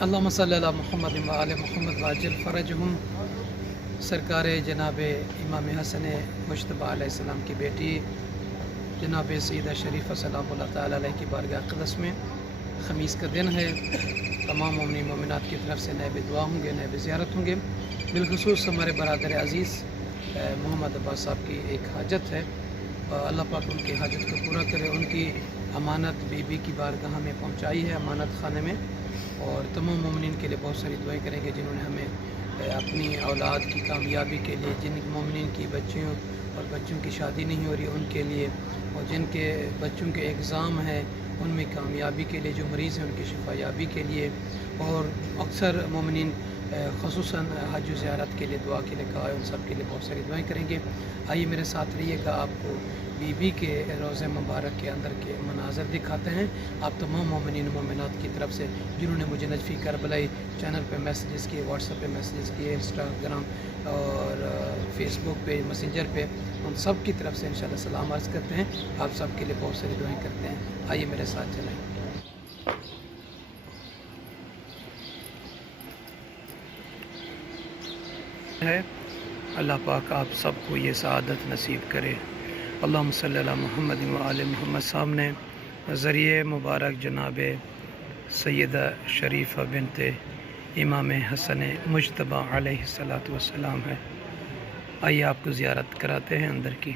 अल्लाहुम्मा सल्ली अला मुहम्मद व आले मुहम्मद वाजिल फ़रजहुम। सरकार जनाब इमाम हसन मुज्तबा अलैहिस्सलाम की बेटी जनाब सईदा शरीफ़ सलामुल्लाह तआला अलैह की बारगाह अक़दस में ख़मीस का दिन है। तमाम मोमिन मोमिनात की तरफ से नैब दुआ होंगे, नैब ज़ियारत होंगे। बिलख़ुसूस हमारे बरादर अज़ीज़ मोहम्मद अब्बास साहब की एक हाजत है। अल्लाह पाक उनकी हाजत को पूरा करे। उनकी अमानत बीबी की बारगाह में पहुँचाई है, अमानत खाने में। और तमाम मोमिन के लिए बहुत सारी दुआएं करेंगे जिन्होंने हमें अपनी औलाद की कामयाबी के लिए, जिन मोमिन की बच्चियों और बच्चों की शादी नहीं हो रही उनके लिए, और जिनके बच्चों के एग्ज़ाम हैं उनमें कामयाबी के लिए, जो मरीज़ हैं उनकी शिफायाबी के लिए, और अक्सर मोमिन ख़ुसूसन हज ज़ियारत के लिए दुआ के लिए कहा है, उन सब के लिए बहुत सारी दुआएं करेंगे। आइए मेरे साथ रहिएगा, आपको बीबी के रोज़े मुबारक के अंदर के मनाज़र दिखाते हैं। आप तमाम मोमिनीन मोमिनात की तरफ से जिन्होंने मुझे नजफ़ी करबलाई चैनल पे मैसेजेस किए, व्हाट्सएप पे मैसेजेस किए, इंस्टाग्राम और फेसबुक पे, मैसेंजर पे, उन सब की तरफ से इंशाल्लाह सलाम अर्ज़ करते हैं। आप सब के लिए बहुत सारी दुआएं करते हैं। आइए मेरे साथ चलें। है अल्लाह पाक आप सबको ये सआदत नसीब करे। अल्लाहुम्मा सल्ली अला मुहम्मद व आले मुहम्मद। सामने ज़रिए मुबारक जनाब सैयदा शरीफ़ा बिनते इमाम हसन मुज्तबा अलैहिस्सलातु वस्सलाम है। आइए आपको ज़ियारत कराते हैं अंदर की।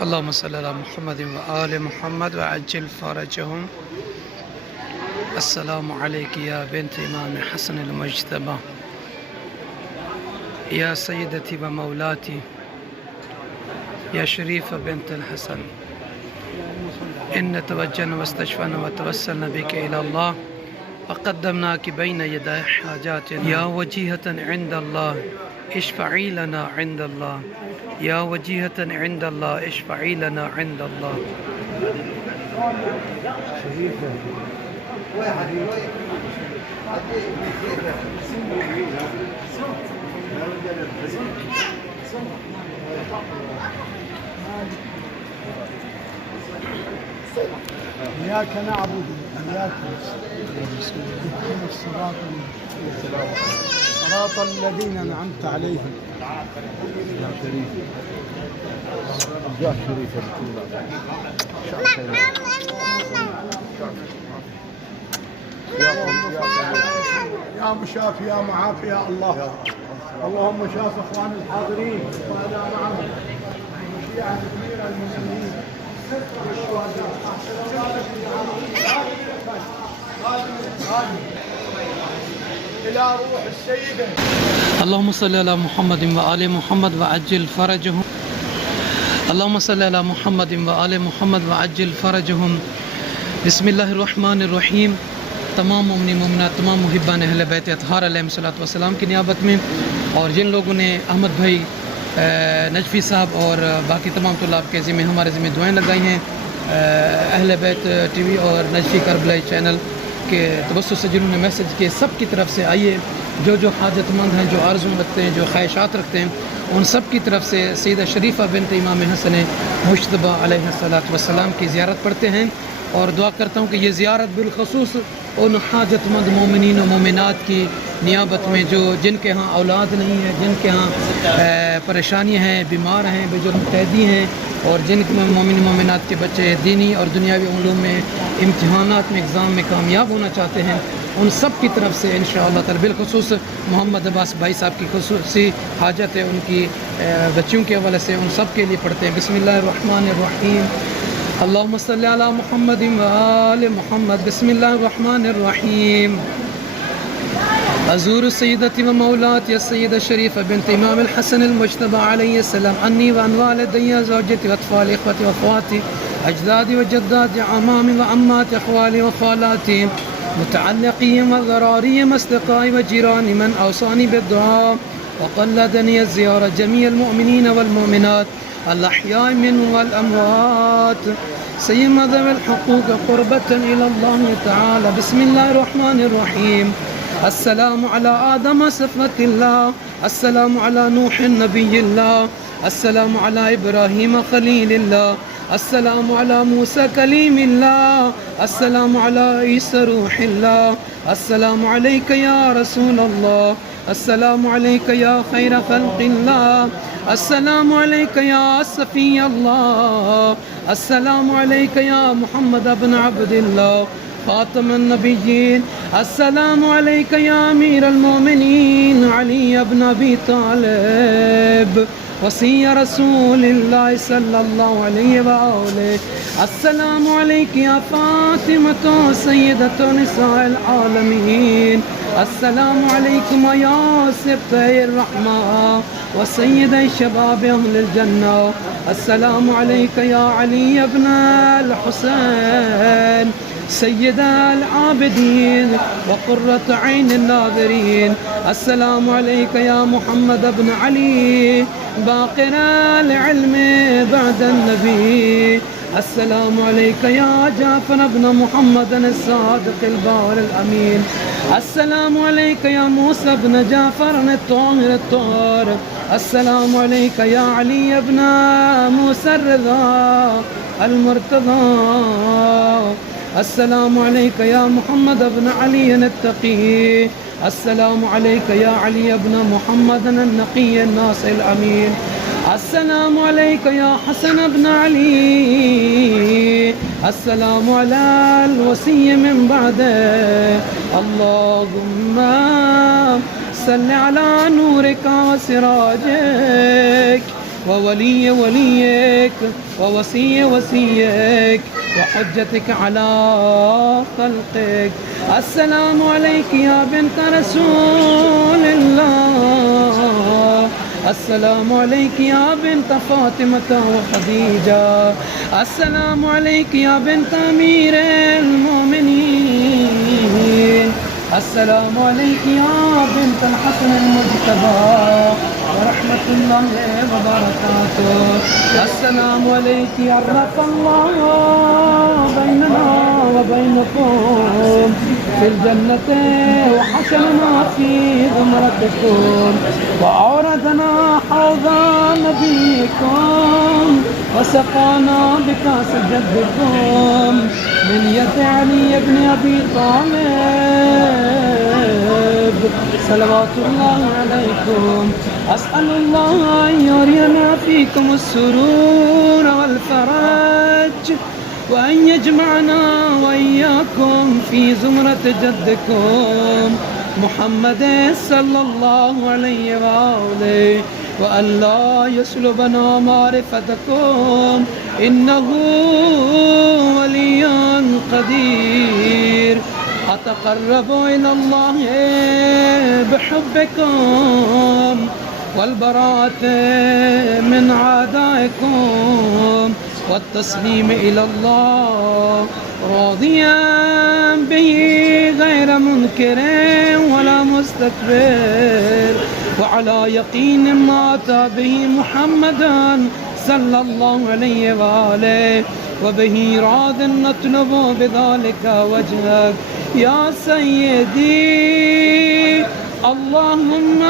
अल्लाहुम्मा सल्ली अला मुहम्मद व आले मुहम्मद व अज्जिल फ़रजहुम। अस्सलामु अलैकी या बिन्त इमाम हसन मुज्तबा या सय्यदती व मौलाती या शरीफ़ बिन्त हसन। इन्न तवज्जहना वस्तशफ़अना व तवस्सलना बिका इला अल्लाह व क़द्दमनाकी बैन यदाय हाजातिना या वजीहतन इंदल्लाह इश्फ़ई लना इंदल्लाह या वजीहतन इंदल्लाह इश्फ़ई लना इंदल्लाह। إياك نعبد وإياك نستعين صراط الذين أنعمت عليهم. يا شريف يا شريف يا مشافي يا معافي يا الله. اللهم شاف اخوان الحاضرين وهذا معهم شيعة كبير المسلمين إلى روح السيدة. اللهم صل على محمد व आले मुहम्मद व अज्जिल फ़रजहुम। اللهم صل على محمد व आले मुहम्मद व अज्जिल फ़रजहुम। बिस्मिल्लाहिर्रहमानिर्रहीम। तमाम मोमिन मोमिनात, तमाम मुहिब्बान अहले बैत अतहार अलैहिस्सलातु वस्सलाम की नियाबत में, और जिन लोगों ने अहमद भाई नजफ़ी साहब और बाकी तमाम तुलाब के ज़िम्मे हमारे ज़िम्मे दुआएं लगाई हैं, अहले बैत टीवी और नजफ़ी करबलाई चैनल के तवस्सुस से जिन्होंने मैसेज किए, सब की तरफ से आइए जो जो हाजतमंद हैं, जो आरज़ू रखते हैं, जो ख्वाहिशात रखते हैं, उन सब की तरफ से सैयदा शरीफ़ा बिनते इमाम हसन मुज्तबा अलैहिस्सलातु वस्सलाम की ज़ियारत पढ़ते हैं। और दुआ करता हूँ कि ये ज़ियारत बिलख़ुसूस उन हाजतमंद मोमिनीन व मोमिनात की नियाबत में जो जिनके यहाँ औलाद नहीं है, जिनके यहाँ परेशानियाँ हैं, बीमार हैं, बुजुर्ग कैदी हैं, और जिन मोमिन मोमिनात के बच्चे दीनी और दुनियावी उलूम में इम्तिहानात में एग्ज़ाम में कामयाब होना चाहते हैं, उन सब की तरफ से इंशाअल्लाह ताला बिलख़ुसूस मोहम्मद अब्बास भाई साहब की खुसूसी हाजत है, उनकी बच्चियों के हवाले से उन सब के लिए पढ़ते हैं। बिस्मिल्लाहिर्रहमानिर्रहीम। अल्लाहुम्मा सल्ली अला मुहम्मद व आले मुहम्मद। बिस्मिल्लाहिर्रहमानिर्रहीम। अज़ूर सय्यदती व मौलाती सय्यदा शरीफ़ा बिन्त इमाम हसन मुज्तबा अलैहिस्सलाम अन्नी व अन वालिदैया ज़ौजती व अत्फ़ाली इख़्वती व अख़वाती अजदादी व जद्दाती अमामी व अम्माती अख़वाली व ख़ालाती मुतअल्लिक़ीन व ज़रारीन अस्दिक़ाई व जीरानी मन औसानी बिद्दुआ व क़ल्लदनी ज़ियारत जमीअल मुअमिनीन वल मुअमिनात الأحياء منهم والأموات سيما ذوي الحقوق قربة إلى الله تعالى. بسم الله الرحمن الرحيم. السلام على آدم صفوة الله، السلام على نوح نبي الله، السلام على إبراهيم خليل الله، السلام على موسى كليم الله، السلام على عيسى روح الله، السلام عليك يا رسول الله، السلام عليك يا خير خلق الله، السلام عليك يا صفي الله، السلام عليك يا محمد بن عبد الله خاتم النبيين، السلام عليك يا أمير المؤمنين علي بن أبي طالب وصي رسول الله صلى الله عليه وآله، السلام عليك يا فاطمة سيدة نساء العالمين، السلام عليكم يا سبطي الرحمة وسيدي شباب أهل الجنة، السلام عليك يا علي بن الحسين سيد العابدين وقرة عين الناظرين، السلام عليك يا محمد بن علي باقر العلم بعد النبي، السلام عليك يا جعفر بن محمد الصادق البار الأمين، السلام عليك يا موسى بن جعفر الطاهر الطاهر، السلام عليك يا علي بن موسى الرضا المرتضى، السلام عليك يا محمد بن علي التقي، السلام عليك يا علي بن محمد النقي الناصر الأمين، السلام عليك يا حسن بن علي، السلام على الوصي من بعده، اللهم صل على نورك وسراجك وولي وليك ووصي وصيك وحجتك على خلقك، السلام عليك يا بنت رسول الله، السلام عليك يا بنت فاطمة وخديجة، السلام عليك يا بنت أمير المؤمنين، السلام عليك يا بنت الحسن المجتبى ورحمة الله وبركاته، السلام عليك عرف الله بيننا وبينكم في الجنة وحشرنا في زمرتكم وأوردنا حوض نبيكم وسقانا بكاس جدكم من يد علي بن أبي طالب صلوات الله عليكم، أسأل الله أن يرينا فيكم السرور والفرج وأن يجمعنا وإياكم في زمرة جدكم محمد صلى الله عليه وآله، وأن لا يسلبنا معرفتكم إنه ولي قدير، أتقرب إلى الله بحبكم والبراءة من أعدائكم والتسليم إلى الله راضيا به غير منكر ولا مستكبر، وعلى يقين ما أتى به محمدا صلى الله عليه وآله، وبه راض نطلب بذلك وجهك يا سيدي، اللهم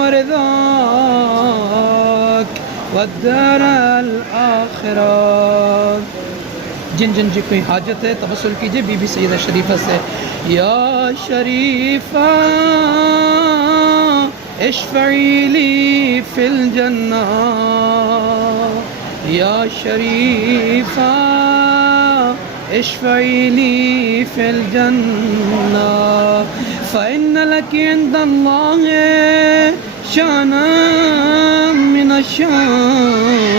ورضاك والدار الآخرة। जिन जिन जी कोई हाजत है तवस्सुल कीजिए बीबी सैयदा शरीफा से। या शरीफा इश्फ़ई ली फिल जन्ना, या शरीफा इश्फ़ई ली फिल जन्ना, फ़इन्न लकी इंदल्लाह शानन मिनश्शान।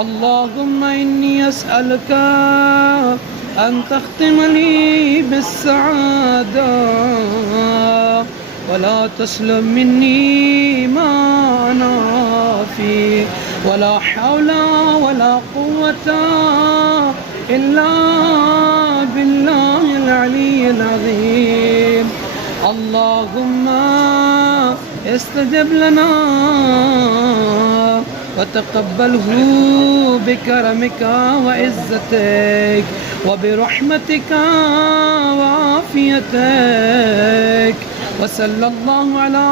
اللهم إني أسألك أن تختم لي بالسعادة ولا تسلم مني ما أنا فيه، ولا حول ولا قوة إلا بالله العلي العظيم. اللهم استجب لنا وتقبله بكرمك وعزتك وبرحمتك وعافيتك وصلى الله على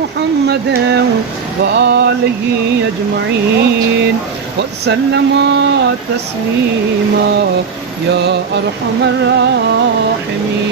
محمد وآله أجمعين وسلم تسليما يا أرحم الراحمين.